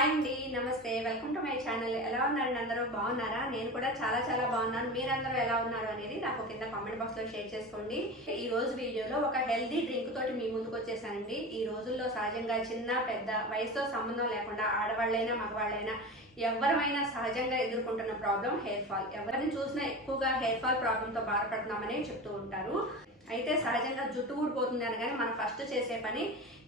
Hi అండి నమస్తే. Welcome to my channel ఎలా ఉన్నారండి అందరూ? బాగున్నారా? నేను కూడా చాలా చాలా బాగున్నాను. మీరందరూ ఎలా ఉన్నారు అనేది నాకు కింద కామెంట్ బాక్స్లో షేర్ చేసుకోండి. ఈ రోజు వీడియోలో ఒక హెల్దీ డ్రింక్ తోటి మీ ముందుకు వచ్చేసానండి. ఈ రోజుల్లో సహజంగా చిన్న పెద్ద వయసుతో సంబంధం లేకుండా ఆడవాళ్ళైనా మగవాళ్ళైనా ఎవరమైనా సహజంగా ఎదుర్కొంటున్న ప్రాబ్లం హెయిర్ ఫాల్ ఎవరిని చూసినా ఎక్కువగా హెయిర్ ఫాల్ ప్రాబ్లంతో బాధపడుతున్నామని చెప్తూ ఉంటారు. అయితే సహజంగా జుట్టు ఊడిపోతుంది అనగానే మనం ఫస్ట్ చేసే పని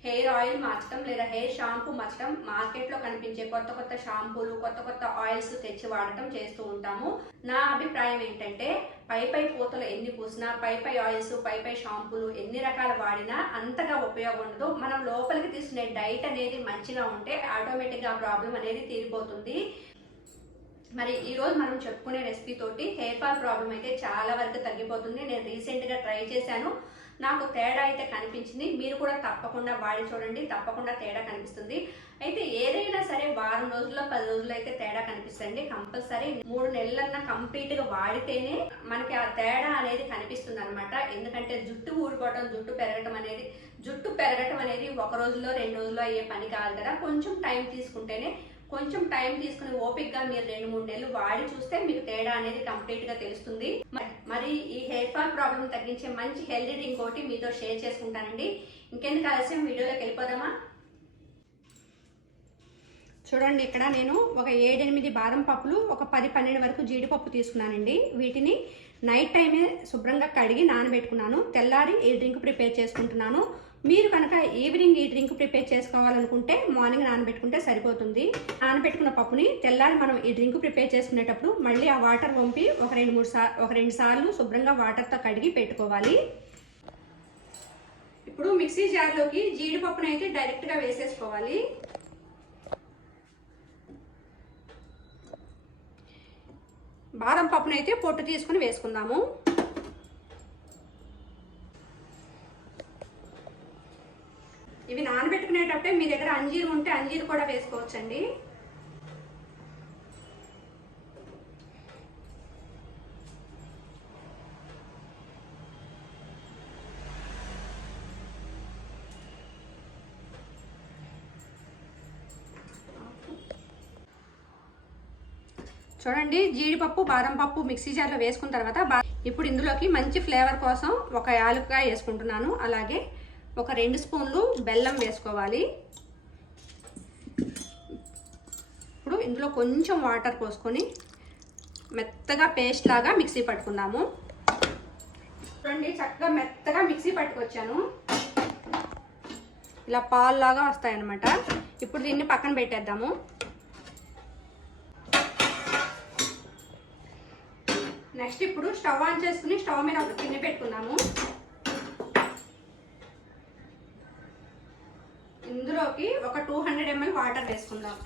హెయిర్ ఆయిల్ మార్చడం లేదా హెయిర్ షాంపూ మార్చడం మార్కెట్లో కనిపించే కొత్త కొత్త షాంపూలు కొత్త కొత్త ఆయిల్స్ తెచ్చి వాడటం చేస్తూ ఉంటాము. నా అభిప్రాయం ఏంటంటే పై పై పూతలు ఎన్ని పూసినా పై పై ఆయిల్స్ పై పై షాంపూలు ఎన్ని రకాలు వాడినా అంతగా ఉపయోగం ఉండదు. మనం లోపలికి తీసుకునే డైట్ అనేది మంచిగా ఉంటే ఆటోమేటిక్గా ప్రాబ్లం అనేది తీరిపోతుంది. మరి ఈరోజు మనం చెప్పుకునే రెసిపీ తోటి హెయిర్ ఫాల్ ప్రాబ్లం అయితే చాలా వరకు తగ్గిపోతుంది. నేను రీసెంట్గా ట్రై చేశాను. నాకు తేడా అయితే కనిపించింది. మీరు కూడా తప్పకుండా వాడి చూడండి. తప్పకుండా తేడా కనిపిస్తుంది. అయితే ఏదైనా సరే వారం రోజుల్లో పది రోజుల్లో అయితే తేడా కనిపిస్తుంది. కంపల్సరీ మూడు నెలలన్నా కంప్లీట్గా వాడితేనే మనకి ఆ తేడా అనేది కనిపిస్తుంది అనమాట ఎందుకంటే జుట్టు ఊడిపోవడం జుట్టు పెరగటం అనేది జుట్టు పెరగటం అనేది ఒక రోజులో రెండు రోజుల్లో అయ్యే పని కాదు కదా. కొంచెం టైం తీసుకుంటేనే కొంచెం టైం తీసుకుని ఓపిక్గా మీరు రెండు మూడు నెలలు వాడి చూస్తే మీకు తేడా అనేది కంప్లీట్గా తెలుస్తుంది. మరి ఈ హెయిర్ ఫాల్ ప్రాబ్లం తగ్గించే మంచి హెల్దీ డ్రింక్ ఒకటి మీతో షేర్ చేసుకుంటానండి. ఇంకెందుకు ఆలస్యం? వీడియోలోకి వెళ్ళిపోదామా? చూడండి ఇక్కడ నేను ఒక ఏడెనిమిది బాదం పప్పులు ఒక పది పన్నెండు వరకు జీడిపప్పు తీసుకున్నానండి. వీటిని నైట్ టైమే శుభ్రంగా కడిగి నానబెట్టుకున్నాను. తెల్లారి ఈ డ్రింక్ ప్రిపేర్ చేసుకుంటున్నాను. మీరు కనుక ఈవినింగ్ ఈ డ్రింక్ ప్రిపేర్ చేసుకోవాలనుకుంటే మార్నింగ్ నానబెట్టుకుంటే సరిపోతుంది. నానబెట్టుకున్న పప్పుని తెల్లారి మనం ఈ డ్రింక్ ప్రిపేర్ చేసుకునేటప్పుడు మళ్ళీ ఆ వాటర్ వంపి ఒక రెండు మూడు సార్ ఒక రెండు సార్లు శుభ్రంగా వాటర్తో కడిగి పెట్టుకోవాలి. ఇప్పుడు మిక్సీ జార్లోకి జీడిపప్పునైతే డైరెక్ట్గా వేసేసుకోవాలి. బాదం పప్పును అయితే పొట్టు తీసుకుని వేసుకుందాము. ఇవి నానబెట్టుకునేటప్పుడే మీ దగ్గర అంజీరు ఉంటే అంజీరు కూడా వేసుకోవచ్చండి. చూడండి జీడిపప్పు బాదం పప్పు మిక్సీ జార్లో వేసుకున్న తర్వాత ఇప్పుడు ఇందులోకి మంచి ఫ్లేవర్ కోసం ఒక యాలక్కాయ వేసుకుంటున్నాను. అలాగే ఒక రెండు స్పూన్లు బెల్లం వేసుకోవాలి. ఇప్పుడు ఇందులో కొంచెం వాటర్ పోసుకొని మెత్తగా పేస్ట్ లాగా మిక్సీ పట్టుకుందాము. చూడండి చక్కగా మెత్తగా మిక్సీ పట్టుకొచ్చాను. ఇలా పాల్లాగా వస్తాయన్నమాట. ఇప్పుడు దీన్ని పక్కన పెట్టేద్దాము. నెక్స్ట్ ఇప్పుడు స్టవ్ ఆన్ చేసుకుని స్టవ్ మీద ఒక గిన్నె పెట్టుకుందాము ఇందులోకి ఒక టూ హండ్రెడ్ ఎంఎల్ వాటర్ వేసుకుందాం.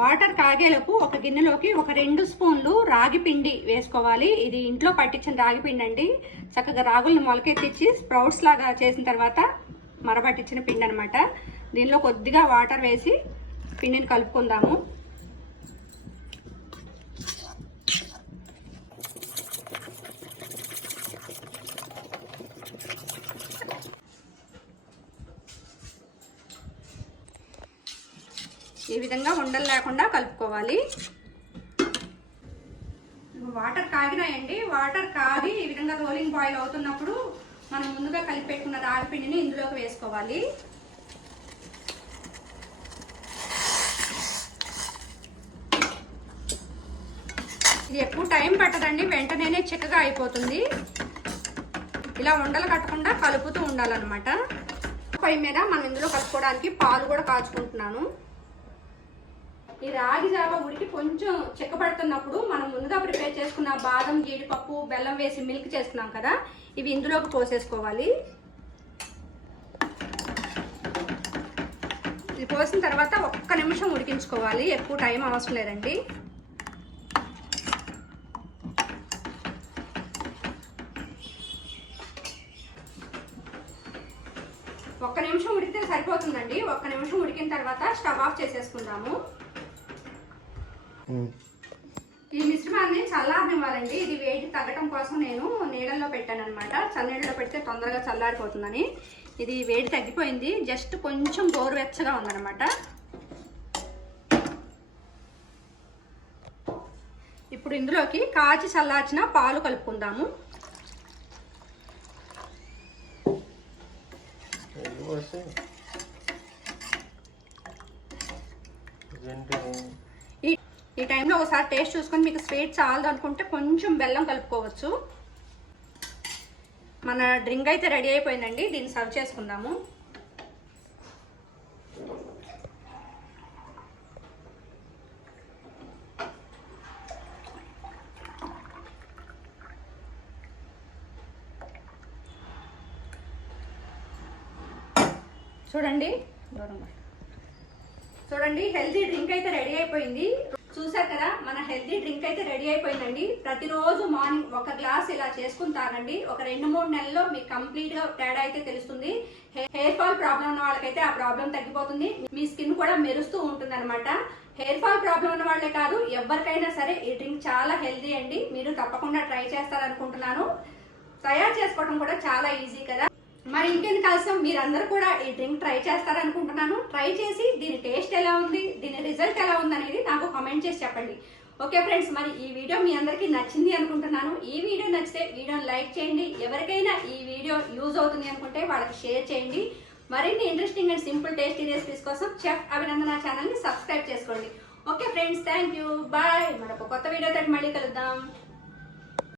వాటర్ కాగేలకు ఒక గిన్నెలోకి ఒక రెండు స్పూన్లు రాగి పిండి వేసుకోవాలి. ఇది ఇంట్లో పట్టించిన రాగి పిండి అండి. చక్కగా రాగులను మొలకెత్తిచ్చి స్ప్రౌట్స్ లాగా చేసిన తర్వాత మరబట్టించిన పిండి అనమాట దీనిలో కొద్దిగా వాటర్ వేసి పిండిని కలుపుకుందాము. ఈ విధంగా ఉండలు లేకుండా కలుపుకోవాలి. వాటర్ కాగినాయండి. వాటర్ కాగి ఈ విధంగా రోలింగ్ బాయిల్ అవుతున్నప్పుడు మనం ముందుగా కలిపి పెట్టుకున్న రాగి పిండిని ఇందులోకి వేసుకోవాలి. ఇది ఎక్కువ టైం పట్టదండి. వెంటనే చిక్కగా అయిపోతుంది. ఇలా ఉండలు కట్టకుండా కలుపుతూ ఉండాలన్నమాట. పొయ్యి మీద మనం ఇందులో కలుపుకోవడానికి పాలు కూడా కాచుకుంటున్నాను. ఈ రాగి జావ ఉడికి కొంచెం చిక్కబడుతున్నప్పుడు మనం ముందుగా ప్రిపేర్ చేసుకున్న బాదం జీడిపప్పు బెల్లం వేసి మిల్క్ చేసుకున్నాం కదా. ఇవి ఇందులోకి పోసేసుకోవాలి. ఇది పోసిన తర్వాత ఒక్క నిమిషం ఉడికించుకోవాలి. ఎక్కువ టైం అవసరం లేదండి. ఒక్క నిమిషం ఉడికితే సరిపోతుందండి. ఒక్క నిమిషం ఉడికిన తర్వాత స్టవ్ ఆఫ్ చేసేసుకుందాము. ఈ మిశ్రమాన్ని చల్లారనివ్వాలండి ఇది వేడి తగ్గటం కోసం నేను నీళ్ళల్లో పెట్టాను అనమాట చన్నీళ్ళలో పెడితే తొందరగా చల్లారిపోతుందని. ఇది వేడి తగ్గిపోయింది. జస్ట్ కొంచెం గోరువెచ్చగా ఉందన్నమాట. ఇప్పుడు ఇందులోకి కాచి చల్లార్చిన పాలు కలుపుకుందాము. ఈ ఈ టైంలో ఒకసారి టేస్ట్ చూసుకొని మీకు స్వీట్ చాలదు అనుకుంటే కొంచెం బెల్లం కలుపుకోవచ్చు. మన డ్రింక్ అయితే రెడీ అయిపోయిందండి. దీన్ని సర్వ్ చేసుకుందాము. చూడండి. చూడండి హెల్తీ డ్రింక్ అయితే రెడీ అయిపోయింది. చూసారు కదా మన హెల్తీ డ్రింక్ అయితే రెడీ అయిపోయిందండి. ప్రతిరోజు మార్నింగ్ ఒక గ్లాస్ ఇలా చేసుకుని తాగండి. ఒక రెండు మూడు నెలల్లో మీకు కంప్లీట్గా తేడా అయితే తెలుస్తుంది. హెయిర్ ఫాల్ ప్రాబ్లం ఉన్న వాళ్ళకైతే ఆ ప్రాబ్లం తగ్గిపోతుంది. మీ స్కిన్ కూడా మెరుస్తూ ఉంటుంది అనమాట హెయిర్ ఫాల్ ప్రాబ్లం ఉన్న వాళ్ళే కాదు ఎవరికైనా సరే ఈ డ్రింక్ చాలా హెల్తీ అండి. మీరు తప్పకుండా ట్రై చేస్తారనుకుంటున్నాను. తయారు చేసుకోవడం కూడా చాలా ఈజీ కదా. మరి ఇంకెందుకు కలిసాం మీరందరూ కూడా ఈ డ్రింక్ ట్రై చేస్తారనుకుంటున్నాను. ట్రై చేసి దీని టేస్ట్ ఎలా ఉంది దీని రిజల్ట్ ఎలా ఉంది అనేది నాకు కామెంట్ చేసి చెప్పండి. ఓకే ఫ్రెండ్స్ మరి ఈ వీడియో మీ అందరికీ నచ్చింది అనుకుంటున్నాను. ఈ వీడియో నచ్చితే వీడియోని లైక్ చేయండి. ఎవరికైనా ఈ వీడియో యూజ్ అవుతుంది అనుకుంటే వాళ్ళకి షేర్ చేయండి. మరిన్ని interesting and simple tasty recipes కోసం చెఫ్ అభినందన ఛానల్ని సబ్స్క్రైబ్ చేసుకోండి. Okay friends thank you. Bye. మరొక కొత్త వీడియోతో మళ్ళీ కలుద్దాం.